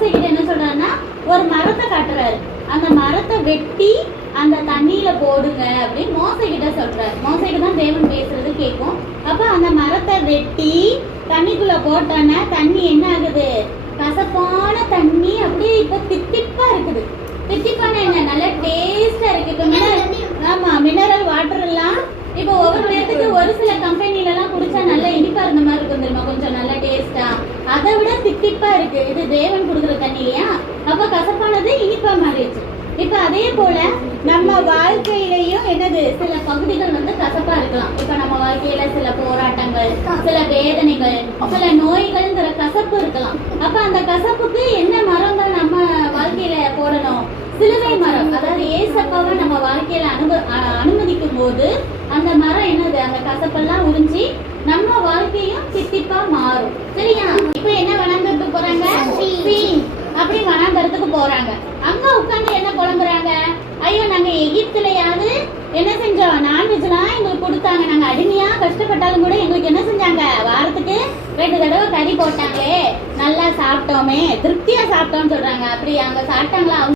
மோசே கிட்ட என்ன சொல்றாருன்னா ஒரு மரத்தை காட்டுறாரு. அந்த மரத்தை வெட்டி அந்த தண்ணியில போடுங்க அப்படின்னு மோசே கிட்ட சொல்றாரு. மோசைக்கு தான் தேவன் பேசுறது கேட்கும். அப்ப அந்த மரத்தை வெட்டி தண்ணிக்குள்ள போட்டோன்னா தண்ணி என்ன ஆகுது? கசப்பான தண்ணி அப்படியே இப்ப தித்திப்பா இருக்குது. தித்திப்பான என்ன? நல்ல டேஸ்டா இருக்கு. இப்ப மினரல் வாட்டர் எல்லாம் இப்ப ஒவ்வொரு நேரத்துக்கு ஒரு சில கம்பெனில எல்லாம் குடிச்சா நல்லா இனிப்பா இருந்த மாதிரி இருக்கும் தெரியுமா, கொஞ்சம் நல்ல டேஸ்டா. அதை விட தித்திப்பா இருக்கு. இது தேவன் கொடுக்குற தண்ணி இல்லையா? அப்ப கசப்பானது இனிப்பா மாறிடுச்சு. இப்ப அதே போல நம்ம வாழ்க்கையிலையும் என்னது, சில பகுதிகள் வந்து கசப்பா இருக்கலாம். இப்ப நம்ம வாழ்க்கையில சில போராட்டங்கள், சில வேதனைகள், சில நோய்கள்ங்கிற கசப்பு இருக்கலாம். அப்ப அந்த கசப்புக்கு என்ன மரங்கள் நம்ம வாழ்க்கையில போடணும்? சிலுவை மரம். அதாவது ஏசப்பாவை நம்ம வாழ்க்கையில அனுமதிக்கும் போது அந்த மரம் என்னது, அந்த கசப்பெல்லாம் உறிஞ்சி நம்ம வாழ்க்கையும் தித்திப்பா மாறும். சரியா? இப்ப என்ன வனாந்தரத்துக்கு போறாங்க? அப்படி வனாந்தரத்துக்கு போறாங்க. அங்க உட்கார்ந்து என்ன குழம்புறாங்க? ஐயோ, நாங்க எகிப்துலயாவது என்ன செஞ்சோம், நான்வெஜ்லாம் எங்களுக்கு கொடுத்தாங்க, நாங்க அடிமையா கஷ்டப்பட்டாலும் கூட எங்களுக்கு என்ன செஞ்சாங்க, வாரத்துக்கு 2 தடவை கறி போட்டாங்களே, நல்லா சாப்பிட்டோமே, திருப்தியா சாப்பிட்டோம்னு சொல்றாங்க. அப்படி அங்க சாப்பிட்டாங்களா?